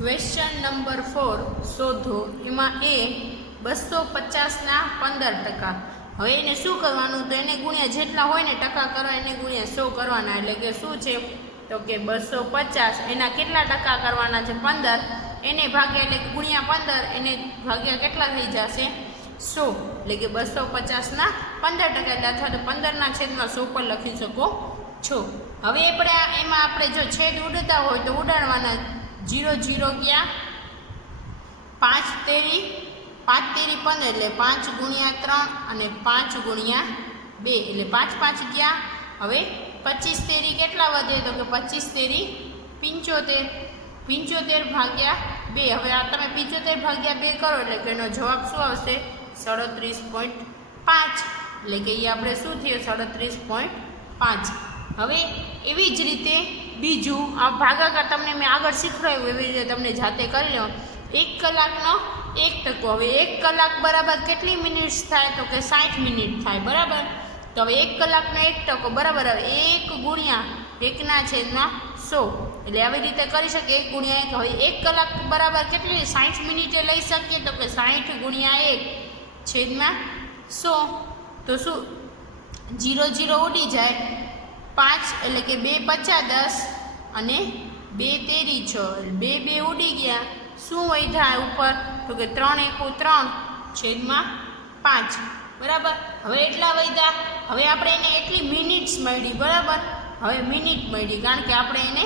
Question number 4 શોધો. એમાં એ 250ના 15%. હવે એને શું કરવાનું, તો એને ગુણ્યા જેટલા હોય ને ટકા કરવા, એને ગુણ્યા 100 કરવાના. એટલે કે શું છે, તો કે 250 એના કેટલા ટકા કરવાના છે 15, એને ભાગ્યા એટલે કે ગુણ્યા 15, એને ભાગ્યા કેટલા થઈ જશે 100. એટલે કે 250ના 15%, એટલે અથવા તો 15ના છેદમાં 100 પર લખી શકો છો. હવે એમાં આપણે જો છેદ ઉડતા હોય તો ઉડાડવાના. 0 0 ગયા 5 તેરી 5 તેરી 15, એટલે 5 ગુણ્યા 3 અને 5 ગુણ્યા 2, એટલે 5 5 ગયા. હવે 25 તેરી કેટલા વધે, તો કે 25 તેરી 75, 75 ભાગ્યા 2. હવે આ તમે 75 ભાગ્યા 2 કરો એટલે કે એનો જવાબ શું આવશે 37.5. એટલે કે એ આપણે શું થયું 37.5. હવે એવી જ રીતે બીજું આ ભાગાકાર તમને મેં આગળ શીખવાડ્યું એવી રીતે તમને જાતે કરી લો. 1 કલાકનો 1%. હવે 1 કલાક બરાબર કેટલી મિનિટ્સ થાય, તો કે 60 મિનિટ થાય, બરાબર. તો હવે 1 કલાકનો 1% બરાબર. હવે 1 ગુણ્યા 1ના છેદમાં 100, એટલે આવી રીતે કરી શકીએ 1 ગુણ્યા 1. હવે 1 કલાક બરાબર કેટલી 60 મિનિટે લઈ શકીએ, તો કે 60 ગુણ્યા 1 છેદમાં 100. તો શું 0 0 ઉડી જાય, 5 એટલે કે 2 50 10 અને 2 તેરી 6, 2 2 ઉડી ગયા. શું વધ્યા ઉપર, તો કે 3 1 3 છેદમાં 5, બરાબર. હવે એટલા વધ્યા. હવે આપણે એને એટલી મિનિટ્સ મળી, બરાબર. હવે મિનિટ મળી, કારણ કે આપણે એને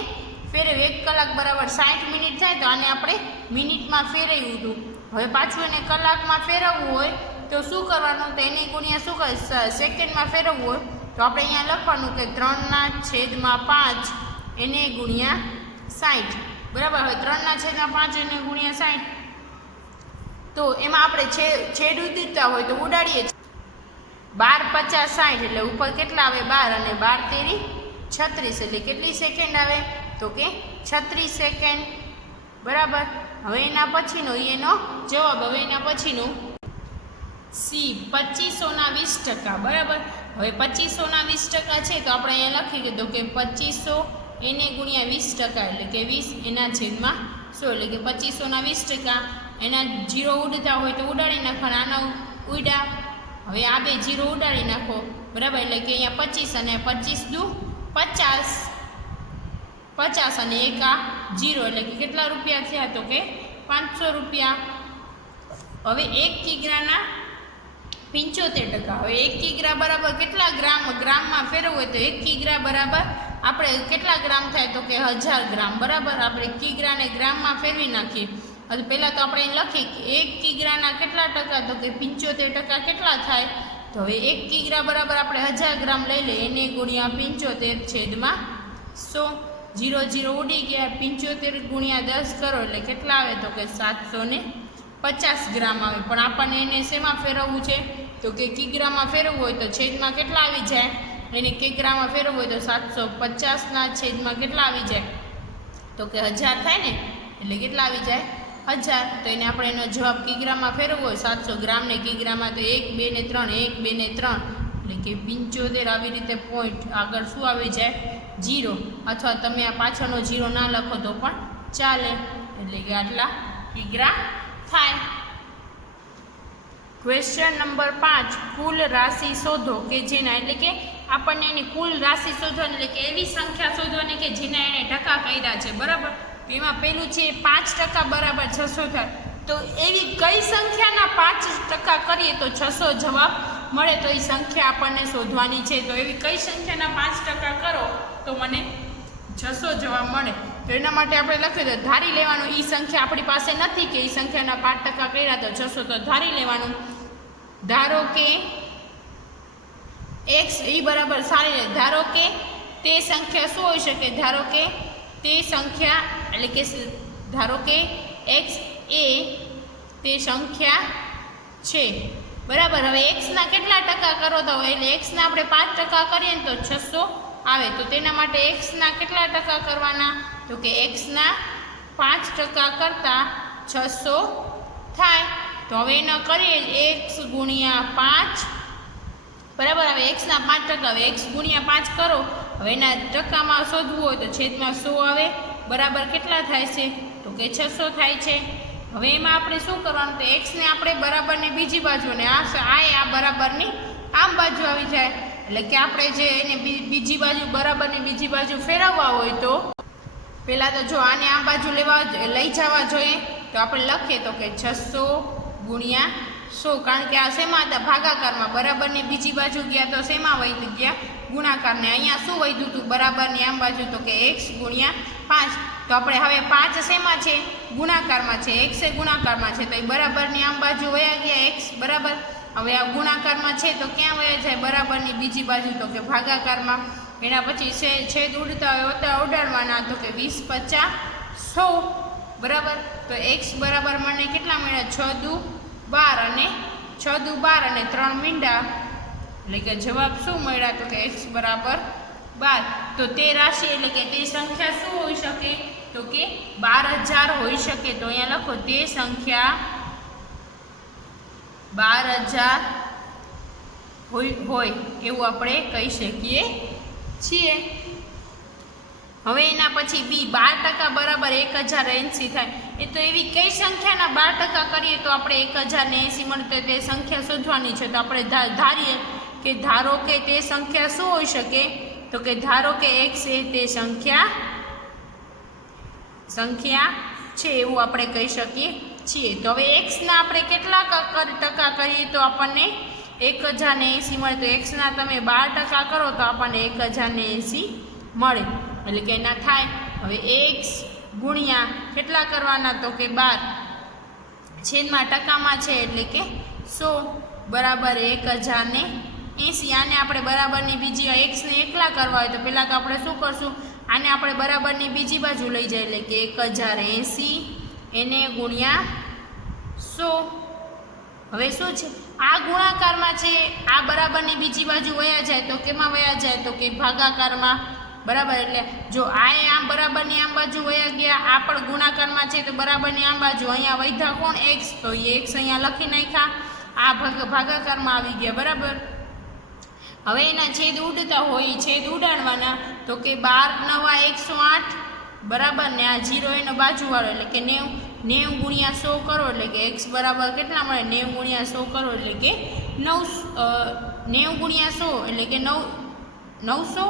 ફેરવ્યું. 1 કલાક બરાબર 60 મિનિટ થાય, તો આને આપણે મિનિટમાં ફેરવ્યું હતું. હવે પાછું એને કલાકમાં ફેરવવું હોય તો શું કરવાનું, તો એની ગુણ્યા શું કરે સેકન્ડમાં ફેરવવું હોય તો આપણે અહીંયા લખવાનું કે 3ના છેદમાં 5 એને ગુણ્યા 60, બરાબર. હવે 3ના છેદમાં 5 એને ગુણ્યા 60. તો એમાં આપણે છેદ ઉડીતા હોય તો ઉડાડીએ. 12 50 60, એટલે ઉપર કેટલા આવે 12, અને 12 તેરી 36, એટલે કેટલી સેકન્ડ આવે, તો કે 36 સેકન્ડ, બરાબર. હવે એના પછીનો એનો જવાબ. હવે એના પછીનું સી 2500ના 20%, બરાબર. હવે 2500ના 20% છે, તો આપણે અહીંયા લખી દીધું કે 2500 એને ગુણ્યા 20%, એટલે કે 20 એના છેદમાં 100, એટલે કે 2500ના 20%. એના 0 ઉડતા હોય તો ઉડાડી નાખવાના. આના ઉડ્યા. હવે આ બે 0 ઉડાડી નાખો, બરાબર. એટલે કે અહીંયા 25 અને 25 દુ 50, 50 અને 1 આ 0, એટલે કે કેટલા રૂપિયા થયા, તો કે 500 રૂપિયા. હવે 1 કિગ્રાના 75%. હવે 1 કિગ્રા બરાબર કેટલા ગ્રામમાં ફેરવવું હોય તો 1 કિગ્રા બરાબર આપણે કેટલા ગ્રામ થાય, તો કે 1000 ગ્રામ, બરાબર. આપણે કિગ્રાને ગ્રામમાં ફેરવી નાખીએ. હવે પહેલાં તો આપણે લખીએ કે 1 કિગ્રાના કેટલા ટકા, તો કે 75% કેટલા થાય. તો હવે 1 કિગ્રા બરાબર આપણે 1000 ગ્રામ લઈ લઈએ, એને ગુણ્યા 75 છેદમાં 100. 0 0 ઉડી ગયા. 75 ગુણ્યા 10 કરો એટલે કેટલા આવે, તો કે 750 ગ્રામ આવે. પણ આપણને એને શેમાં ફેરવવું છે, તો કે કિગ્રામાં ફેરવવું હોય તો છેદમાં કેટલા આવી જાય, એને કિગ્રામાં ફેરવવું હોય તો 750ના છેદમાં કેટલા આવી જાય, તો કે 1000 થાય ને, એટલે કેટલા આવી જાય 1000. તો એને આપણે એનો જવાબ કિગ્રામાં ફેરવવો હોય 700 ગ્રામને કિગ્રામાં, તો 1 2 ને 3 1 2 ને 3, એટલે કે 75. આવી રીતે પોઈન્ટ આગળ શું આવી જાય 0, અથવા તમે આ પાછળનો 0 ના લખો તો પણ ચાલે. એટલે કે આટલા કિગ્રા થાય. ક્વેશ્ચન નંબર 5 કુલ રાશિ શોધો કે જેના, એટલે કે આપણને એની કુલ રાશિ શોધવાની, એટલે કે એવી સંખ્યા શોધવાની કે જેના એને ટકા કર્યા છે, બરાબર. એમાં પેલું છે 5% બરાબર 600 થાય. તો એવી કઈ સંખ્યાના 5% કરીએ તો 600 જવાબ મળે, તો એ સંખ્યા આપણને શોધવાની છે. તો એવી કઈ સંખ્યાના 5% કરો તો મને 600 જવાબ મળે. તો એના માટે આપણે લખ્યું તો ધારી લેવાનું. એ સંખ્યા આપણી પાસે નથી કે એ સંખ્યાના 5% કર્યા તો 600, તો ધારી લેવાનું. ધારો કે x એ બરાબર સારી રહે. ધારો કે તે સંખ્યા શું હોઈ શકે, ધારો કે તે સંખ્યા, એટલે કે ધારો કે x એ તે સંખ્યા છે, બરાબર. હવે xના કેટલા ટકા કરો તો એટલે xના આપણે 5% કરીએ ને તો 600 આવે. તો તેના માટે xના કેટલા ટકા કરવાના, તો કે xના 5% કરતાં 600 થાય. તો હવે એનો કરીએ x ગુણ્યા 5, બરાબર. હવે xના 5%, હવે x ગુણ્યા 5 કરો. હવે એના ટકામાં શોધવું હોય તો છેદમાં 100 આવે, બરાબર કેટલા થાય છે તો કે 600 થાય છે। હવે એમાં આપણે શું કરવાનું તો એક્સને આપણે બરાબરની બીજી બાજુ અને આ બરાબરની આમ બાજુ આવી જાય એટલે કે આપણે જે એને બીજી બાજુ બરાબરની બીજી બાજુ ફેરવવા હોય તો પહેલાં તો જો આને આ બાજુ લઈ જવા જોઈએ તો આપણે લખીએ તો કે 600 ગુણ્યા 100 કારણ કે આ શેમાં હતા ભાગાકારમાં બરાબરની બીજી બાજુ ગયા તો શેમાં વહી ગયા ગુણાકારને અહીંયા શું વધ્યું હતું બરાબરની આમ બાજુ તો કે x ગુણ્યા 5 તો આપણે હવે 5 શેમાં છે ગુણાકારમાં છે x એ ગુણાકારમાં છે તો એ બરાબરની આમ બાજુ વયા ગયા x બરાબર। હવે આ ગુણાકારમાં છે તો ક્યાં વયા જાય બરાબરની બીજી બાજુ તો કે ભાગાકારમાં। એના પછી છેદ ઉડતા હોય ઉડાડવાના તો કે 20 50 100 બરાબર। તો x બરાબર મને કેટલા મળ્યા 6 દુ 12 અને 6 દુ 12 અને 3 મીંડા એટલે કે જવાબ શું મળ્યા તો કે x બરાબર 12। તો તે રાશિ એટલે કે તે સંખ્યા શું હોઈ શકે તો કે 12000 હોઈ શકે। તો અહીંયા લખો તે સંખ્યા 12000 હોય એવું આપણે કહી શકીએ છીએ। હવે એના પછી બી 12% બરાબર 1080 થાય એ તો એવી કઈ સંખ્યાના 12% કરીએ તો આપણે 1080 મળે તે સંખ્યા શોધવાની છે। તો આપણે ધારીએ કે ધારો કે તે સંખ્યા શું હોઈ શકે તો કે ધારો કે x એ તે સંખ્યા છે એવું આપણે કહી શકીએ છીએ। તો હવે xના આપણે કેટલા ટકા કરીએ તો આપણને 1080 મળે। તો xના તમે 12% કરો તો આપણને 1080 મળે એટલે કે એના થાય। હવે x ગુણ્યા કેટલા કરવાના તો કે 12 છેદમાં ટકામાં છે એટલે કે 100 બરાબર 1080। આને આપણે બરાબરની બીજી એક્સને એકલા કરવા હોય તો પહેલાં તો આપણે શું કરશું આને આપણે બરાબરની બીજી બાજુ લઈ જાય એટલે કે 1080 એને ગુણ્યા 100। હવે શું છે આ ગુણાકારમાં છે આ બરાબરની બીજી બાજુ વયા જાય તો કેમાં વયા જાય તો કે ભાગાકારમાં બરાબર। એટલે જો આમ બરાબરની આમ બાજુ વયા ગયા આ પણ ગુણાકારમાં છે તો બરાબરની આમ બાજુ અહીંયા વધ્યા કોણ x તો એ x અહીંયા લખી નાખ્યા આ ભાગાકારમાં આવી ગયા બરાબર। હવે એના છેદ ઉડતા હોય છેદ ઉડાડવાના તો કે 12 નવા 108 બરાબર ને આ 0 એનો બાજુવાળો એટલે કે 90 ગુણ્યા 100 કરો એટલે કે x બરાબર કેટલા મળે 90 ગુણ્યા 100 કરો એટલે કે 90 ગુણ્યા 100 એટલે કે 900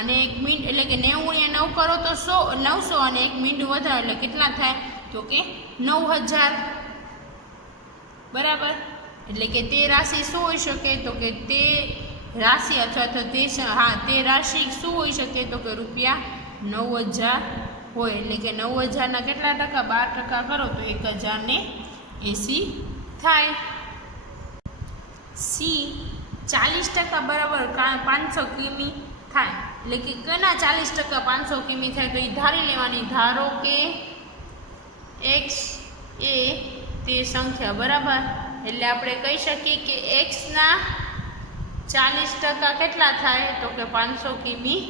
અને 1 મિનિટ એટલે કે 90 ગુણ્યા 9 કરો તો 900 અને 1 મિનિટ વધારે એટલે કેટલા થાય તો કે 9000 બરાબર। એટલે કે તે રાશિ શું હોઈ શકે તો કે તે રાશિ અથવા તો તે રાશિ શું હોઈ શકે તો કે રૂપિયા 9000 હોય એટલે કે 9000ના કેટલા ટકા 12% કરો તો 1080 થાય। સી 40% બરાબર 500 કિમી થાય એટલે કે કેના 40% 500 કિમી થાય તો એ ધારી લેવાની। ધારો કે x એ તે સંખ્યા બરાબર એટલે આપણે કહી શકીએ કે xના 40% કેટલા થાય તો કે 500 કિમી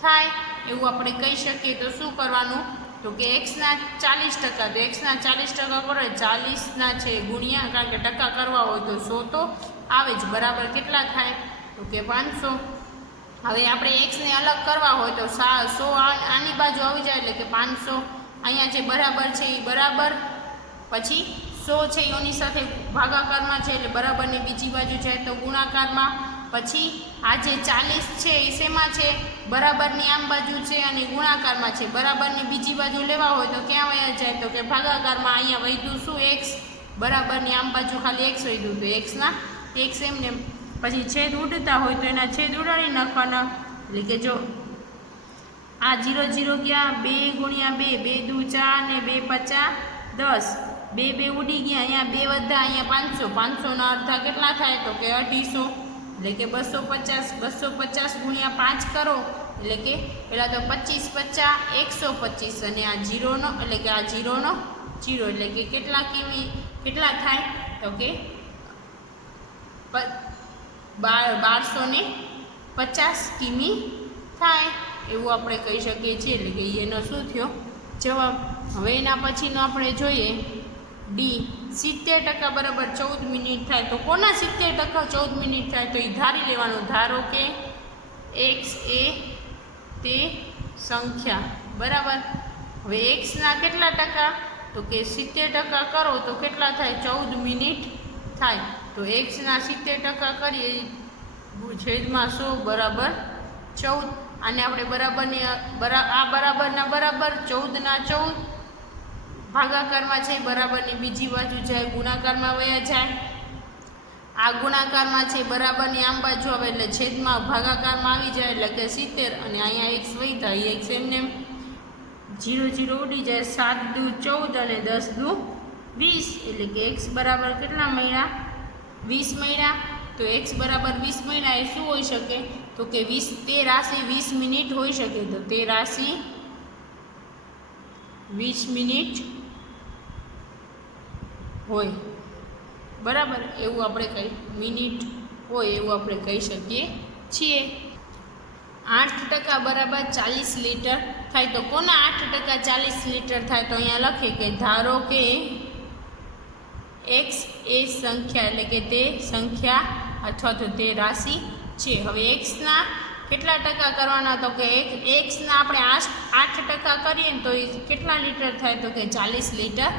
થાય એવું આપણે કહી શકીએ। તો શું કરવાનું તો કે xના 40% તો xના 40% કરો 40ના છે ગુણ્યા કારણ કે ટકા કરવા હોય તો 100 તો આવે જ બરાબર કેટલા થાય તો કે 500। હવે આપણે xને અલગ કરવા હોય તો 100 આની બાજુ આવી જાય એટલે કે 500 અહીંયા જે બરાબર છે એ બરાબર પછી 100 છે એની સાથે ભાગાકારમાં છે એટલે બરાબરની બીજી બાજુ જાય તો ગુણાકારમાં પછી આ જે 40 છે એ શેમાં છે બરાબરની આમ બાજુ છે અને ગુણાકારમાં છે બરાબરની બીજી બાજુ લેવા હોય તો ક્યાં વયા જાય તો કે ભાગાકારમાં અહીંયા વધ્યું શું x બરાબરની આમ બાજુ ખાલી x વધ્યું તો xના x એમને પછી છેદ ઉડતા હોય તો એના છેદ ઉડાડી નાખવાના એટલે કે જો આ 0 0 ગયા 2 ગુણ્યા 2 2 દુ 4 ને 2 50 10 2 ઉડી ગયા અહીંયા 2 વધ્યા અહીંયા 500 ના અડધા કેટલા થાય તો કે 250 એટલે કે 250 ગુણ્યા 5 કરો એટલે કે પહેલાં તો 25 50 125 અને આ 0નો એટલે કે આ 0 એટલે કે કેટલા કિમી કેટલા થાય તો કે 1250 કિમી થાય એવું આપણે કહી શકીએ છીએ। એટલે કે એનો શું થયો જવાબ। હવે એના પછીનો આપણે જોઈએ ડી 70% બરાબર 14 મિનિટ થાય તો કોના 70% 14 મિનિટ થાય તો એ ધારી લેવાનું। ધારો કે x એ તે સંખ્યા બરાબર. હવે એક્સના કેટલા ટકા? તો કે 70% કરો તો કેટલા થાય? 14 મિનિટ થાય. તો એક્સના 70% કરીએ છેદમાં 100 બરાબર 14. આને આપણે બરાબરની આ બરાબરના બરાબર 14 ના 14 ભાગાકારમાં છે, બરાબરની બીજી બાજુ જાય ગુણાકારમાં વયા જાય. આ ગુણાકારમાં છે, બરાબરની આમ બાજુ આવે એટલે છેદમાં ભાગાકારમાં આવી જાય એટલે કે 70. અને અહીંયા એક્સ વહીતા એક્સ એમને 0 0 ઉડી જાય. 7 દુ 14 અને 10 દુ 20 એટલે કે એક્સ બરાબર કેટલા મળ્યા? 20 મળ્યા. તો એક્સ બરાબર 20 મળ્યા એ શું હોઈ શકે? તો કે 20 તે રાશિ 20 મિનિટ હોઈ શકે. તો તે રાશિ 20 મિનિટ હોય બરાબર. એવું આપણે કહી મિનિટ હોય એવું આપણે કહી શકીએ છીએ. 8% બરાબર 40 લીટર થાય. તો કોના 8% 40 લીટર થાય? તો અહીંયા લખીએ કે ધારો કે એક્સ એ સંખ્યા એટલે કે તે સંખ્યા અથવા તો તે રાશિ છે. હવે એક્સના કેટલા ટકા કરવાના? તો કે એક્સના આપણે 8% કરીએ ને તો એ કેટલા લીટર થાય? તો કે 40 લીટર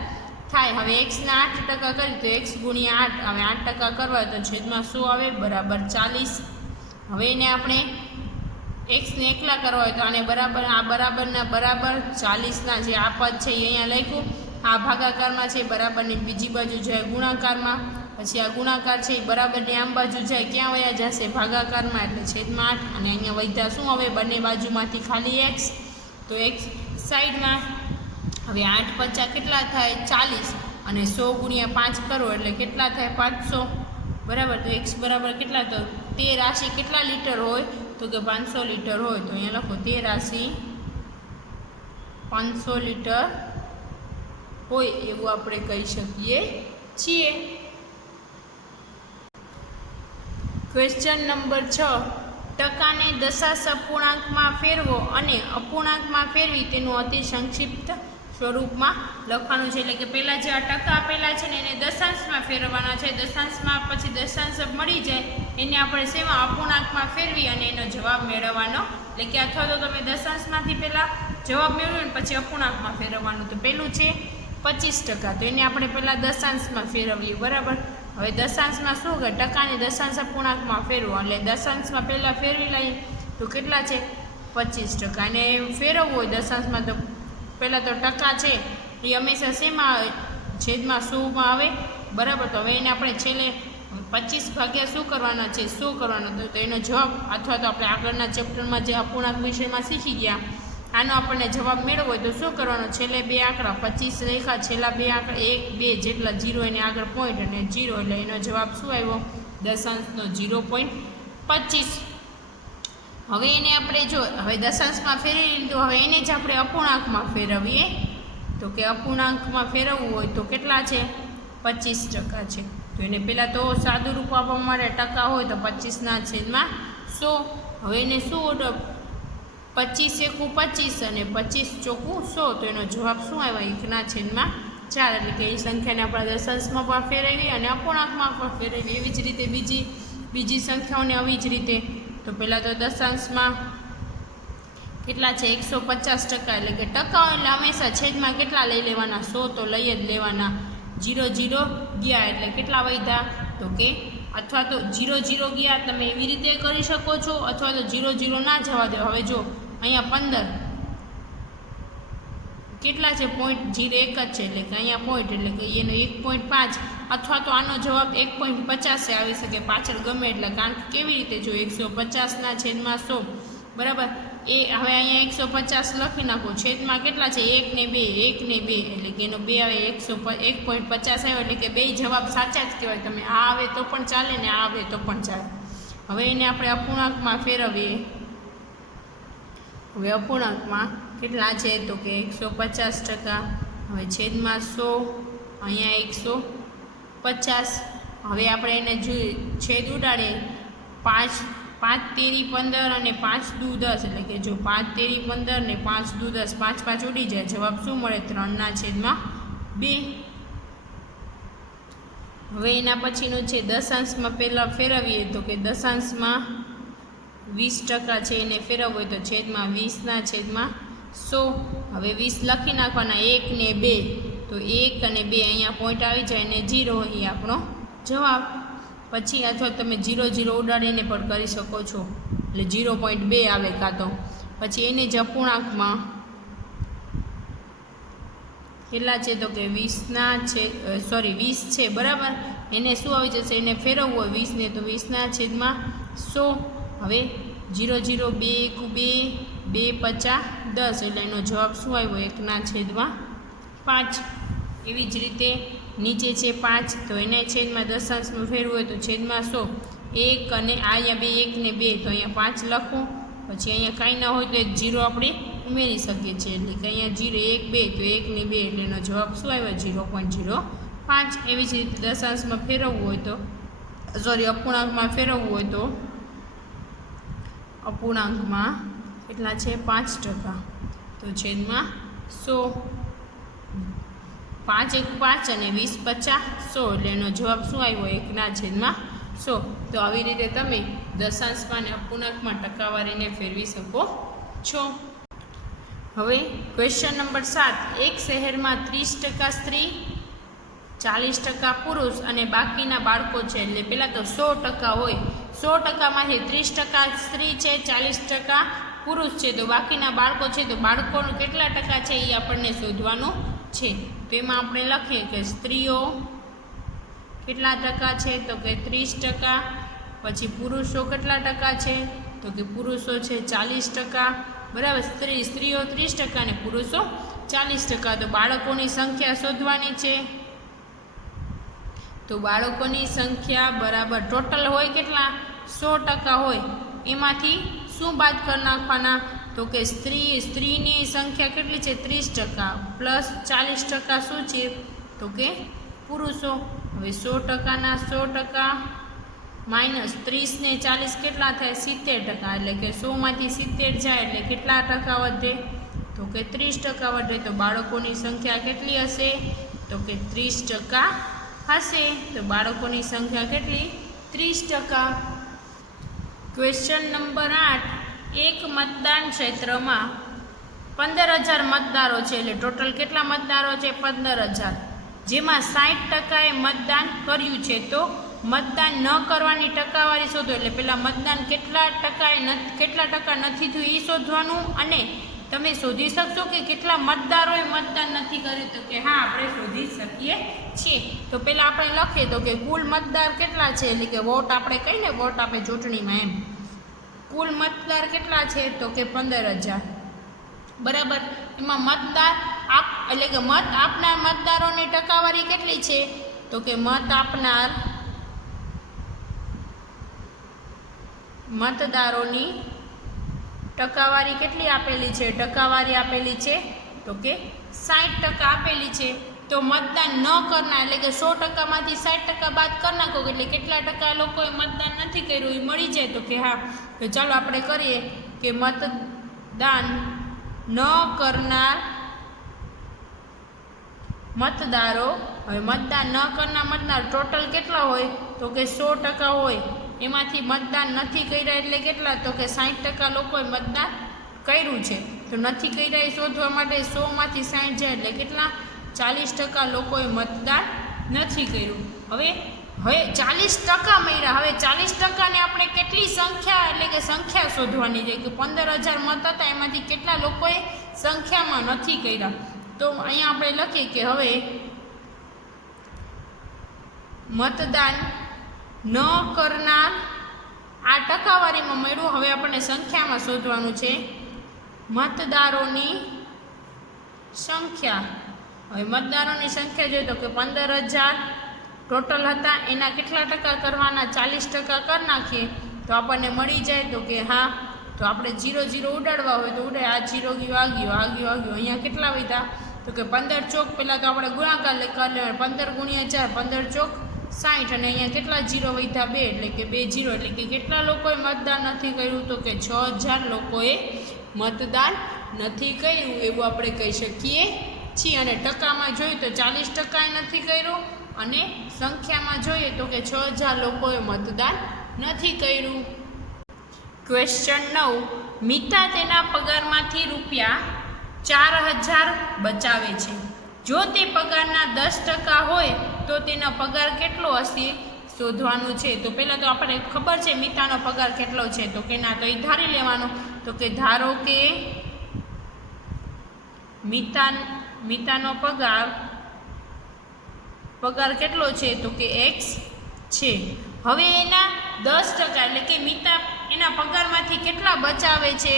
થાય. હવે એક્સના 8% કરીએ તો એક્સ ગુણ્યા 8. હવે 8% કરવા તો છેદમાં 100 આવે બરાબર 40. હવે એને આપણે એક્સને એકલા કરવા હોય તો આને બરાબર આ બરાબરના બરાબર 40ના જે આ પદ છે એ અહીંયા લખ્યું. આ ભાગાકારમાં છે, બરાબરની બીજી બાજુ જાય ગુણાકારમાં. પછી આ ગુણાકાર છે એ બરાબરની આમ બાજુ જાય ક્યાં વયા જશે? ભાગાકારમાં એટલે છેદમાં 8. અને અહીંયા વધ્યા શું? હવે બંને બાજુમાંથી ખાલી એક્સ. તો એક્સ સાઈડમાં. હવે 8 50 કેટલા થાય? 40. અને 100 ગુણ્યા 5 કરો એટલે કેટલા થાય? 500 બરાબર. તો એક્સ બરાબર કેટલા? તો તે રાશિ કેટલા લીટર હોય? તો કે 500 લીટર હોય. તો અહીંયા લખો તે રાશિ 500 લીટર હોય એવું આપણે કહી શકીએ છીએ. Question number 6. ટકાને દશાંશ અપૂર્ણાંકમાં ફેરવો અને અપૂર્ણાંકમાં ફેરવી તેનું અતિ સંક્ષિપ્ત સ્વરૂપમાં લખવાનું છે. એટલે કે પહેલાં જે આ ટકા આપેલા છે ને એને દશાંશમાં ફેરવવાના છે. દશાંશમાં પછી દશાંશ મળી જાય એને આપણે શેમાં? અપૂર્ણાંકમાં ફેરવી અને એનો જવાબ મેળવવાનો. એટલે કે અથવા તો તમે દશાંશમાંથી પહેલાં જવાબ મેળવ્યો ને પછી અપૂર્ણાંકમાં ફેરવવાનું. તો પહેલું છે 25%. તો એને આપણે પહેલાં દશાંશમાં ફેરવીએ બરાબર. હવે દશાંશમાં શું કરે? ટકાને દશાંશ અપૂર્ણાંકમાં ફેરવો એટલે દશાંશમાં પહેલાં ફેરવી લઈએ તો કેટલા છે? 25%. અને ફેરવવું હોય દશાંશમાં તો પહેલાં તો ટકા છે એ હંમેશા શેમાં આવે? છેદમાં 100માં આવે બરાબર. તો હવે એને આપણે છેલ્લે 25 ભાગ્યા શું કરવાના છે? 100 કરવાના. તો એનો જવાબ અથવા તો આપણે આગળના ચેપ્ટરમાં જે અપૂર્ણાંક વિષયમાં શીખી ગયા આનો આપણને જવાબ મેળવવો હોય તો શું કરવાનો? છેલ્લે 2 આંકડા 25 રેખા છેલ્લા 2 આંકડા 1 2 જેટલા 0 એને આગળ પોઈન્ટ અને 0 એટલે એનો જવાબ શું આવ્યો? દશાંશનો 0.25. હવે એને આપણે જો હવે દશાંશમાં ફેરવી લીધું. હવે એને જ આપણે અપૂર્ણાંકમાં ફેરવીએ તો કે અપૂર્ણાંકમાં ફેરવવું હોય તો કેટલા છે? 25% છે. તો એને પહેલાં તો સાદું રૂપ આપવા માટે ટકા હોય તો 25ના છેદમાં 100. હવે એને શું? 25 એકું 25 અને 25 ચોખ્ખું 100. તો એનો જવાબ શું આવ્યો? 1ના છેદમાં 4. એટલે કે એ સંખ્યાને આપણે દશાંશમાં પણ ફેરવી અને અપૂર્ણાંકમાં પણ ફેરવી. એવી જ રીતે બીજી સંખ્યાઓને આવી જ રીતે. તો પહેલાં તો દશાંશમાં કેટલા છે? 150%. એટલે કે ટકા એટલે હંમેશા છેદમાં કેટલા લઈ લેવાના? 100 તો લઈ જ લેવાના. 0 0 ગયા એટલે કેટલા વધ્યા? તો કે અથવા તો 0 0 ગયા તમે એવી રીતે કરી શકો છો અથવા તો 0 0 ના જવા દો. હવે જો અહીંયા 15 કેટલા છે? પોઈન્ટ 0 1 જ છે એટલે કે અહીંયા પોઈન્ટ એટલે કે એનો 1.5 અથવા તો આનો જવાબ 1.50 આવી શકે પાછળ ગમે એટલે. કારણ કે કેવી રીતે? જો 150ના છેદમાં 100 બરાબર. એ હવે અહીંયા 150 લખી નાખો. છેદમાં કેટલા છે? 1 ને 2 1 ને 2 એટલે કે એનો 2 આવે 1.50 આવ્યો એટલે કે બે જવાબ સાચા જ કહેવાય. તમે આ આવે તો પણ ચાલે ને આ આવે તો પણ ચાલે. હવે એને આપણે અપૂર્ણાંકમાં ફેરવીએ. હવે અપૂર્ણાંકમાં કેટલા છે? તો કે 150%. હવે છેદમાં 100 અહીંયા 150. હવે આપણે એને જોઈએ છેદ ઉડાડીએ. 5 5 તેરી 15 અને 5 દુ 10 એટલે કે જો 5 તેરી 15 ને 5 દુ 10 5 5 ઉડી જાય. જવાબ શું મળે? 3ના છેદમાં 2. હવે એના પછીનું છે દશાંશમાં પહેલાં ફેરવીએ તો કે દશાંશમાં 20% છે એને ફેરવવું હોય તો છેદમાં 20ના છેદમાં 100. હવે 20 લખી નાખવાના, 1 ને 2 તો 1 અને 2 અહીંયા પોઈન્ટ આવી જાય ને 0 એ આપણો જવાબ. પછી અથવા તમે 0 0 ઉડાડીને પણ કરી શકો છો, એટલે 0.2 આવે કાં તો. પછી એને જ અપૂર્ણાંકમાં કેટલા છે તો કે 20 છે બરાબર. એને શું આવી જશે, એને ફેરવવું હોય 20 ને તો 20/100. હવે 0 0 2 1 2 2 50 10 એટલે એનો જવાબ શું આવ્યો 1/5. એવી જ રીતે નીચે છે 5 તો એને છેદમાં દશાંશમાં ફેરવું હોય તો છેદમાં 100. 1 અને અહીંયા 2 1 ને 2 તો અહીંયા 5 લખું. પછી અહીંયા કાંઈ ના હોય તો એક 0 આપણે ઉમેરી શકીએ છીએ, એટલે કે અહીંયા 0 1 2 તો 1 ને 2 એટલે એનો જવાબ શું આવ્યો 0.05. એવી જ રીતે દશાંશમાં ફેરવવું હોય તો અપૂર્ણાંકમાં ફેરવવું હોય તો અપૂર્ણાંકમાં કેટલા છે 5% તો છેદમાં 100. 5 1 5 અને 20 50 100 એટલે એનો જવાબ શું આવ્યો 1/100. તો આવી રીતે તમે દશાંશમાં અને અપૂર્ણાંકમાં ટકાવારીને ફેરવી શકો છો. હવે ક્વેશ્ચન નંબર 7. એક શહેરમાં 30% સ્ત્રી, 40% પુરુષ અને બાકીના બાળકો છે. એટલે પહેલાં તો 100% હોય, 100%માંથી 30% સ્ત્રી છે, 40% પુરુષ છે, તો બાકીના બાળકો છે, તો બાળકોનું કેટલા ટકા છે એ આપણને શોધવાનું છે. તો એમાં આપણે લખીએ કે સ્ત્રીઓ કેટલા ટકા છે તો કે 30%. પછી પુરુષો કેટલા ટકા છે તો કે પુરુષો છે 40%, બરાબર. સ્ત્રીઓ 30% અને પુરુષો 40%. તો બાળકોની સંખ્યા શોધવાની છે. તો બાળકોની સંખ્યા બરાબર ટોટલ હોય કેટલા 100% હોય, એમાંથી શું બાદ કરી નાખવાના તો કે સ્ત્રીની સંખ્યા કેટલી છે 30% પ્લસ 40% શું છે તો કે પુરુષો. હવે 100%ના 100% માઇનસ 30 ને 40 કેટલા થાય 70%, એટલે કે 100માંથી 70 જાય એટલે કેટલા ટકા વધે તો કે 30% વધે. તો બાળકોની સંખ્યા કેટલી હશે તો કે 30% હશે. તો બાળકોની સંખ્યા કેટલી 30%. Question number 8. એક મતદાન ક્ષેત્રમાં 15,000 મતદારો છે, એટલે ટોટલ કેટલા મતદારો છે 15,000, જેમાં 60%એ મતદાન કર્યું છે. તો મતદાન ન કરવાની ટકાવારી શોધો. એટલે પહેલાં મતદાન કેટલા ટકા નથી થયું એ શોધવાનું, અને તમે શોધી શકશો કે કેટલા મતદારોએ મતદાન નથી કર્યું તો કે હા આપણે શોધી શકીએ છીએ. તો પહેલાં આપણે લખીએ તો કે કુલ મતદાર કેટલા છે, એટલે કે વોટ આપણે કહીને વોટ આપે ચૂંટણીમાં એમ, કુલ મતદાર કેટલા છે તો કે 15,000, બરાબર. એમાં મતદાર એટલે કે મત આપનાર મતદારોની ટકાવારી કેટલી છે તો કે મત આપનાર મતદારોની ટકાવારી કેટલી આપેલી છે, ટકાવારી આપેલી છે તો કે 60% આપેલી છે. તો મતદાન ન કરનાર એટલે કે 100%માંથી 60% બાદ કરી નાખો એટલે કેટલા ટકા લોકોએ મતદાન નથી કર્યું એ મળી જાય તો કે હા. તો ચાલો આપણે કરીએ કે મતદાન ન કરનાર મતદારો. હવે મતદાન ન કરનાર મતદાર ટોટલ કેટલા હોય તો કે 100% હોય, એમાંથી મતદાન નથી કર્યા એટલે કેટલા તો કે 60% લોકોએ મતદાન કર્યું છે. તો નથી કર્યા એ શોધવા માટે 100માંથી 60 જાય એટલે કેટલા 40% લોકોએ મતદાન નથી કર્યું. હવે 40% મળ્યા. હવે 40%ને આપણે કેટલી સંખ્યા એટલે કે સંખ્યા શોધવાની છે કે 15,000 મત હતા એમાંથી કેટલા લોકોએ સંખ્યામાં નથી કર્યા. તો અહીંયા આપણે લખીએ કે હવે મતદાન ન કરનાર આ ટકાવારીમાં મળ્યું. હવે આપણને સંખ્યામાં શોધવાનું છે મતદારોની સંખ્યા. હવે મતદારોની સંખ્યા જોઈએ તો કે 15,000 ટોટલ હતા, એના કેટલા ટકા કરવાના 40% કરી નાખીએ તો આપણને મળી જાય તો કે હા. તો આપણે 0 0 ઉડાડવા હોય તો ઉડે, આ 0 ગયો આ ગયો આ ગયો આ ગયો. અહીંયા કેટલા વધ્યા તો કે 15 ચોક, પહેલાં તો આપણે ગુણાકાર કરી લેવાનો 15 × 4 15 ચોક 60, અને અહીંયા કેટલા 0 વધ્યા 2 એટલે કે 2 0, એટલે કે કેટલા લોકોએ મતદાન નથી કર્યું તો કે 6,000 લોકોએ મતદાન નથી કર્યું એવું આપણે કહી શકીએ છીએ. અને ટકામાં જોઈએ તો 40% નથી કર્યું, અને સંખ્યામાં જોઈએ તો કે 6,000 લોકોએ મતદાન નથી કર્યું. ક્વેશ્ચન 9. મિતા તેના પગારમાંથી રૂપિયા 4000 બચાવે છે. જો તે પગારના 10% હોય તો તેનો પગાર કેટલો હશે શોધવાનું છે. તો પહેલાં તો આપણે ખબર છે મિતાનો પગાર કેટલો છે, તો કે ના, તો એ ધારી લેવાનો. તો કે ધારો કે મિતાનો પગાર કેટલો છે, તો કે x છે. હવે એના 10% એટલે કે મિતા એના પગારમાંથી કેટલા બચાવે છે,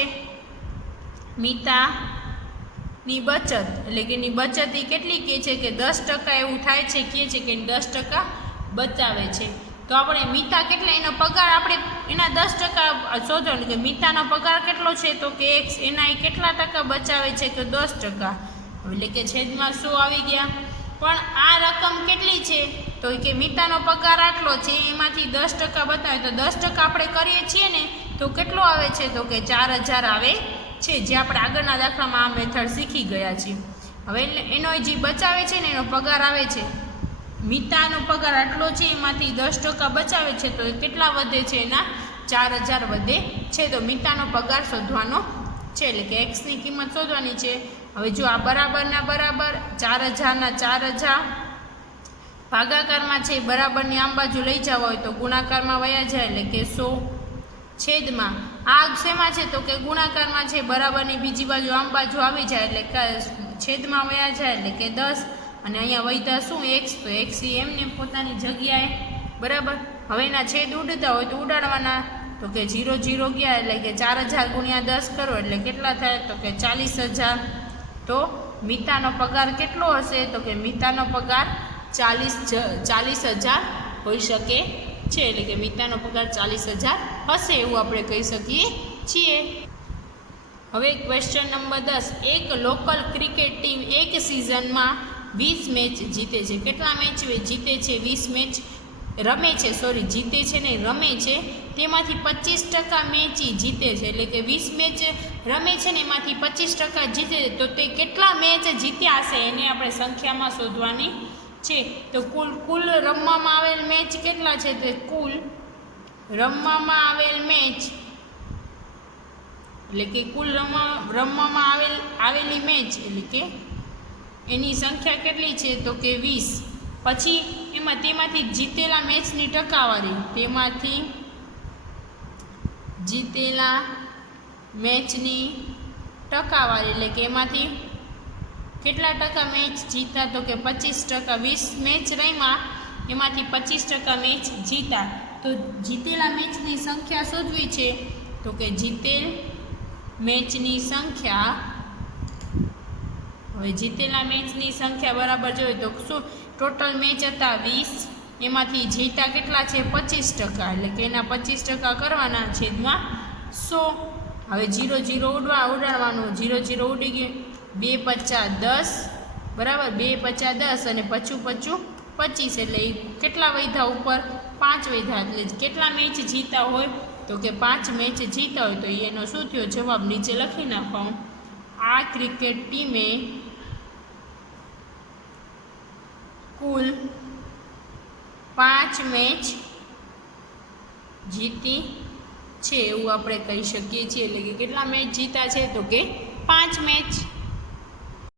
મિતાની બચત એટલે કે એની બચત એ કેટલી કહે છે કે 10% એવું થાય છે, કહે છે કે 10% બચાવે છે. તો આપણે મિતા કેટલા એનો પગાર આપણે એના 10% શોધવાનું કે મિતાનો પગાર કેટલો છે, તો કે x એના એ કેટલા ટકા બચાવે છે, તો 10%. એટલે કે છેદમાં 100 આવી ગયા. પણ આ રકમ કેટલી છે, તો કે મિતાનો પગાર આટલો છે, એમાંથી 10% બતાવે તો 10% આપણે કરીએ છીએ ને તો કેટલો આવે છે, તો કે 4000 આવે છે, જે આપણે આગળના દાખલામાં આ મેથડ શીખી ગયા છીએ. હવે એનો જે બચાવે છે ને એનો પગાર આવે છે, મિતાનો પગાર આટલો છે, એમાંથી 10% બચાવે છે, તો એ કેટલા વધે છે, એના 4000 વધે છે. તો મિતાનો પગાર શોધવાનો છે, એટલે કે એક્સની કિંમત શોધવાની છે. હવે જો આ બરાબરના બરાબર 4000 ના 4000 ભાગાકારમાં છે, બરાબરની આમ બાજુ લઈ જવા હોય તો ગુણાકારમાં વયા જાય એટલે કે 100 છેદમાં આ શેમાં છે, તો કે ગુણાકારમાં છે, બરાબરની બીજી બાજુ આમ બાજુ આવી જાય એટલે કે છેદમાં વયા જાય એટલે કે 10. અને અહીંયા વૈધા શું x, તો x એમને પોતાની જગ્યાએ બરાબર. હવે એના છેદ ઉડતા હોય તો ઉડાડવાના. તો કે 0 0 ગયા એટલે કે 4000 ગુણ્યા 10 કરો એટલે કેટલા થાય, તો કે 40000. તો મિતાનો પગાર કેટલો હશે, તો કે મિતાનો પગાર 40000 હોઈ શકે છે. એટલે કે મિતાનો પગાર 40000 હશે એવું આપણે કહી શકીએ છીએ. હવે ક્વેશ્ચન નંબર 10. એક લોકલ ક્રિકેટ ટીમ એક સિઝનમાં 20 મેચ જીતે છે. કેટલા મેચ જીતે છે, 20 મેચ રમે છે, જીતે છે ને રમે છે. તેમાંથી 25% મેચ જીતે છે, એટલે કે 20 મેચ રમે છે ને એમાંથી 25% જીતે છે. તો તે કેટલા મેચ જીત્યા હશે એને આપણે સંખ્યામાં શોધવાની છે. તો કુલ રમવામાં આવેલ મેચ કેટલા છે, તે કુલ રમવામાં આવેલ મેચ એટલે કે કુલ રમવામાં આવેલી મેચ એટલે કે એની સંખ્યા કેટલી છે, તો કે 20. પછી તેમાંથી જીતેલા મેચની ટકાવારી, તેમાંથી જીતેલા મેચની ટકાવારી એટલે કે એમાંથી કેટલા ટકા મેચ જીતા, તો કે 25%. 20 મેચ રમ્યા એમાંથી 25% મેચ જીતા. તો જીતેલા મેચની સંખ્યા શોધવી છે, તો કે જીતેલ મેચની સંખ્યા. હવે જીતેલા મેચની સંખ્યા બરાબર જોઈએ તો શું, ટોટલ મેચ હતા 20, એમાંથી જીતા કેટલા છે, 25%. એટલે કે એના 25% કરવાના છેદમાં 100. હવે 0 0 ઉડાડવાનું. 0 0 ઉડી ગયું. 2 5 10 બરાબર. 2 5 10 અને પચું 25. એટલે કેટલા વૈધા ઉપર 5 વૈધા. એટલે કેટલા મેચ જીતા હોય, તો કે 5 મેચ જીતા હોય. તો એનો શું થયો જવાબ નીચે લખી નાખવાનું. આ ક્રિકેટ ટીમે કુલ 5 મેચ જીતી છે એવું આપણે કહી શકીએ છીએ. એટલે કે કેટલા મેચ જીતા છે, તો કે 5 મેચ.